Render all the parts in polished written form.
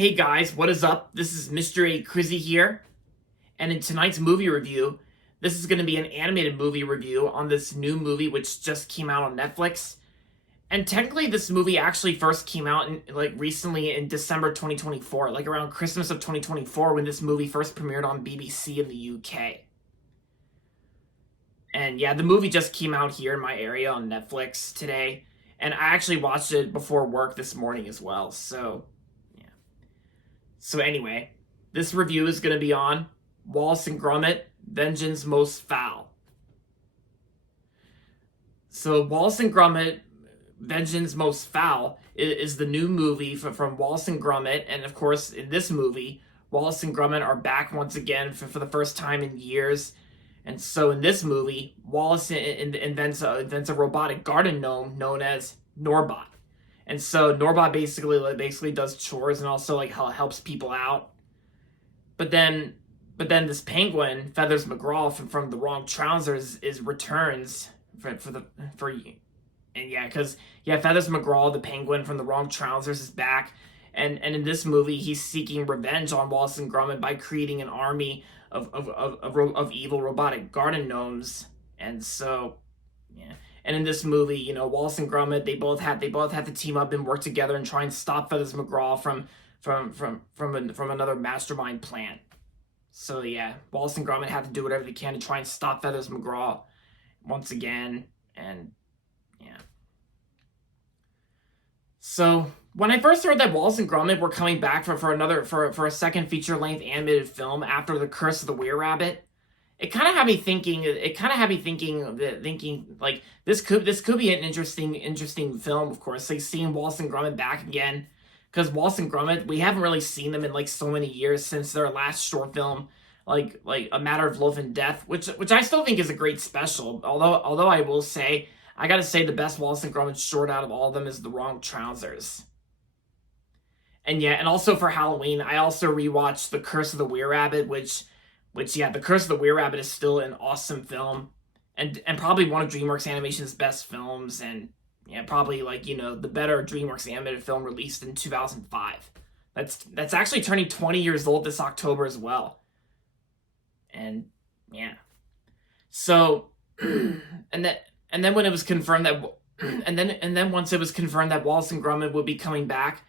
Hey guys, what is up? This is Mr. A. Crizzy here, and in tonight's movie review, this is going to be an animated movie review on this new movie which just came out on Netflix. And technically, this movie actually first came out recently in December 2024, like around Christmas of 2024, when this movie first premiered on BBC in the UK. And yeah, the movie just came out here in my area on Netflix today, and I actually watched it before work this morning as well. So anyway, this review is going to be on Wallace and Gromit, Vengeance Most Fowl. So Wallace and Gromit, Vengeance Most Fowl is the new movie from Wallace and Gromit, and of course in this movie, Wallace and Gromit are back once again for the first time in years. And so in this movie, Wallace invents a robotic garden gnome known as Norbot. And so Norbot basically does chores and also helps people out. But then this penguin, Feathers McGraw from the Wrong Trousers, returns because Feathers McGraw, the penguin from the Wrong Trousers, is back. And in this movie, he's seeking revenge on Wallace and Gromit by creating an army of evil robotic garden gnomes. And so, yeah. And in this movie, Wallace and Gromit, they both have to team up and work together and try and stop Feathers McGraw from another mastermind plan. So yeah, Wallace and Gromit have to do whatever they can to try and stop Feathers McGraw once again. And yeah. So when I first heard that Wallace and Gromit were coming back for a second feature-length animated film after The Curse of the Were-Rabbit, it kind of had me thinking. Like this could be an interesting film. Of course, like seeing Wallace and Gromit back again, because Wallace and Gromit, we haven't really seen them in like so many years since their last short film, like A Matter of Loaf and Death, which I still think is a great special. Although I will say, I gotta say the best Wallace and Gromit short out of all of them is The Wrong Trousers. And yeah, and also for Halloween, I also rewatched The Curse of the Were-Rabbit, which The Curse of the Were-Rabbit is still an awesome film, and probably one of DreamWorks Animation's best films, and yeah, probably the better DreamWorks animated film released in 2005. That's actually turning 20 years old this October as well. And yeah, so and then when it was confirmed that and then once it was confirmed that Wallace and Gromit would be coming back,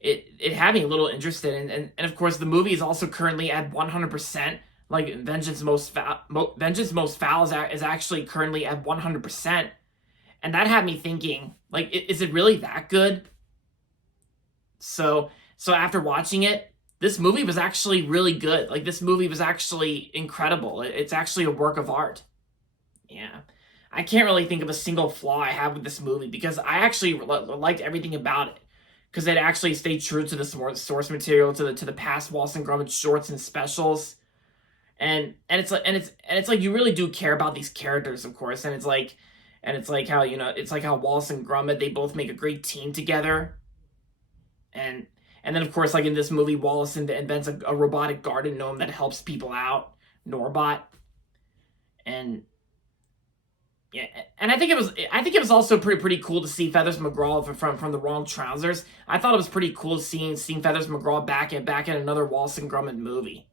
it had me a little interested, and of course the movie is also currently at 100%. Like Vengeance Most Fowl is actually currently at 100%, and that had me thinking, like, is it really that good? So after watching it, this movie was actually really good. Like, this movie was actually incredible. It's actually a work of art. Yeah, I can't really think of a single flaw I have with this movie, because I actually liked everything about it, because it actually stayed true to the source material, to the past Wallace and Gromit shorts and specials. And it's like you really do care about these characters, of course, and it's like how Wallace and Gromit, they both make a great team together, and then of course, like in this movie, Wallace invents a robotic garden gnome that helps people out, Norbot, and yeah, and I think it was also pretty cool to see Feathers McGraw from the Wrong Trousers. I thought it was pretty cool seeing Feathers McGraw back in another Wallace and Gromit movie.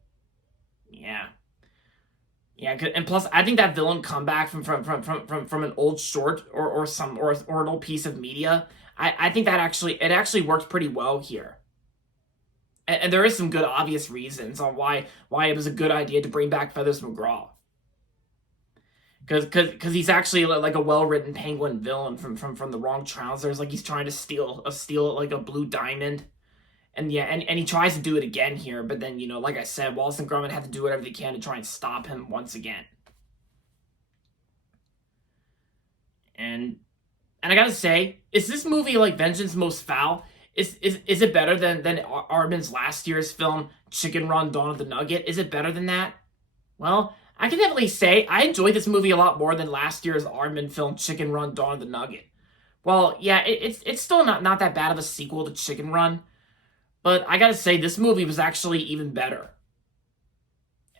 Yeah, and plus I think that villain comeback from an old short or an old piece of media, I think that actually worked pretty well here. And there is some good obvious reasons on why it was a good idea to bring back Feathers McGraw. Because he's actually like a well-written penguin villain from the Wrong Trousers. Like, he's trying to steal like a blue diamond. And yeah, and he tries to do it again here, but then, like I said, Wallace and Gromit have to do whatever they can to try and stop him once again. And I gotta say, is this movie like Vengeance Most Fowl? Is it better than Aardman's last year's film, Chicken Run Dawn of the Nugget? Is it better than that? Well, I can definitely say I enjoyed this movie a lot more than last year's Aardman film, Chicken Run Dawn of the Nugget. Well, yeah, it's still not that bad of a sequel to Chicken Run, but I gotta say, this movie was actually even better.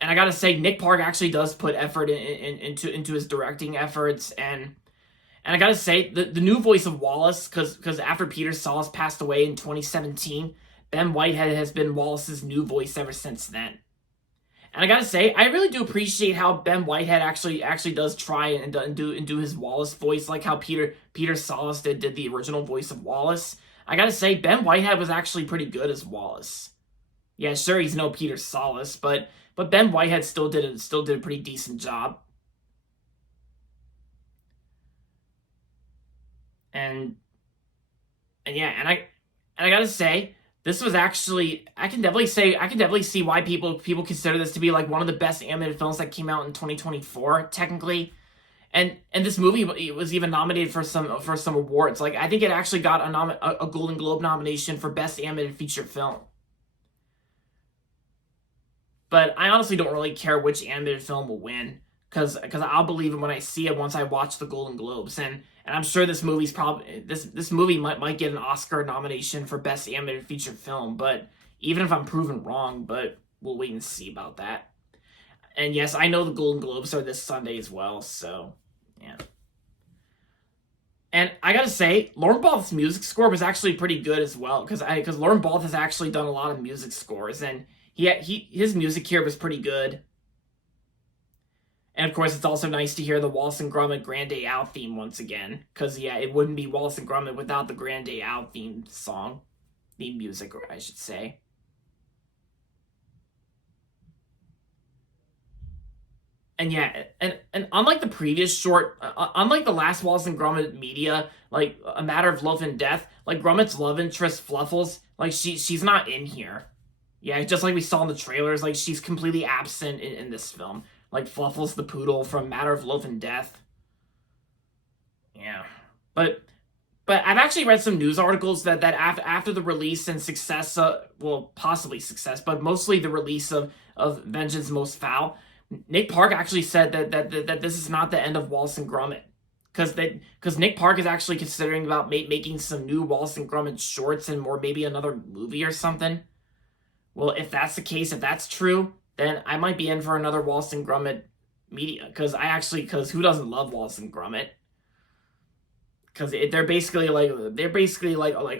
And I gotta say, Nick Park actually does put effort into his directing efforts, and I gotta say, the new voice of Wallace, because after Peter Sallis passed away in 2017, Ben Whitehead has been Wallace's new voice ever since then. And I gotta say, I really do appreciate how Ben Whitehead actually does try and do his Wallace voice, like how Peter Sallis did the original voice of Wallace. I gotta say, Ben Whitehead was actually pretty good as Wallace. Yeah, sure, he's no Peter Sallis, but Ben Whitehead still did a pretty decent job. And yeah, and I gotta say, this was actually, I can definitely see why people consider this to be like one of the best animated films that came out in 2024, technically. And this movie was even nominated for some awards. Like, I think it actually got a Golden Globe nomination for Best Animated Feature Film. But I honestly don't really care which animated film will win, because I'll believe it when I see it once I watch the Golden Globes. And I'm sure this movie's probably this movie might get an Oscar nomination for Best Animated Feature Film. But even if I'm proven wrong, but we'll wait and see about that. And yes, I know the Golden Globes are this Sunday as well, so yeah. And I gotta say, Lorne Balth's music score was actually pretty good as well, because Lorne Balth has actually done a lot of music scores, and his music here was pretty good. And of course, it's also nice to hear the Wallace and Gromit Grand Day Out theme once again, because yeah, it wouldn't be Wallace and Gromit without the Grand Day Out theme music, or I should say. And yeah, and unlike the previous short, unlike the last Wallace and Gromit media, like A Matter of Love and Death, like Gromit's love interest Fluffles, like she's not in here. Yeah, just like we saw in the trailers, like she's completely absent in this film. Like Fluffles the poodle from Matter of Love and Death. Yeah, but I've actually read some news articles that after the release and success, well, possibly success, but mostly the release of Vengeance Most Fowl, Nick Park actually said that this is not the end of Wallace and Gromit, because Nick Park is actually considering about making some new Wallace and Gromit shorts and more, maybe another movie or something. Well, if that's the case, if that's true, then I might be in for another Wallace and Gromit media, because who doesn't love Wallace and Gromit? Because they're basically like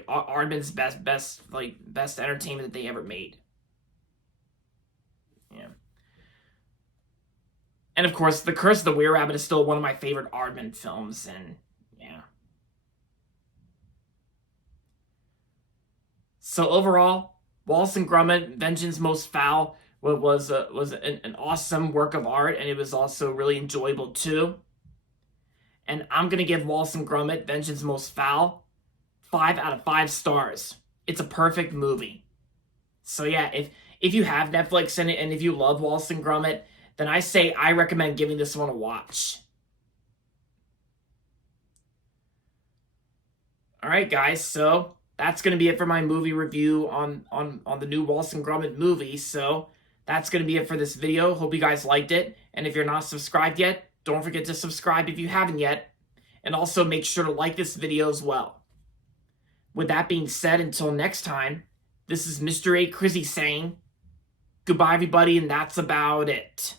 Aardman's best entertainment that they ever made. Yeah. And of course, The Curse of the Were Rabbit is still one of my favorite Aardman films, and yeah. So overall, Wallace and Gromit: Vengeance Most Fowl was an awesome work of art, and it was also really enjoyable too. And I'm gonna give Wallace and Gromit: Vengeance Most Fowl 5 out of 5 stars. It's a perfect movie. So yeah, if you have Netflix and if you love Wallace and Gromit, then I recommend giving this one a watch. All right, guys, so that's going to be it for my movie review on the new Wallace and Gromit movie. So that's going to be it for this video. Hope you guys liked it. And if you're not subscribed yet, don't forget to subscribe if you haven't yet. And also make sure to like this video as well. With that being said, until next time, this is Mr. A. Crizzy saying goodbye, everybody, and that's about it.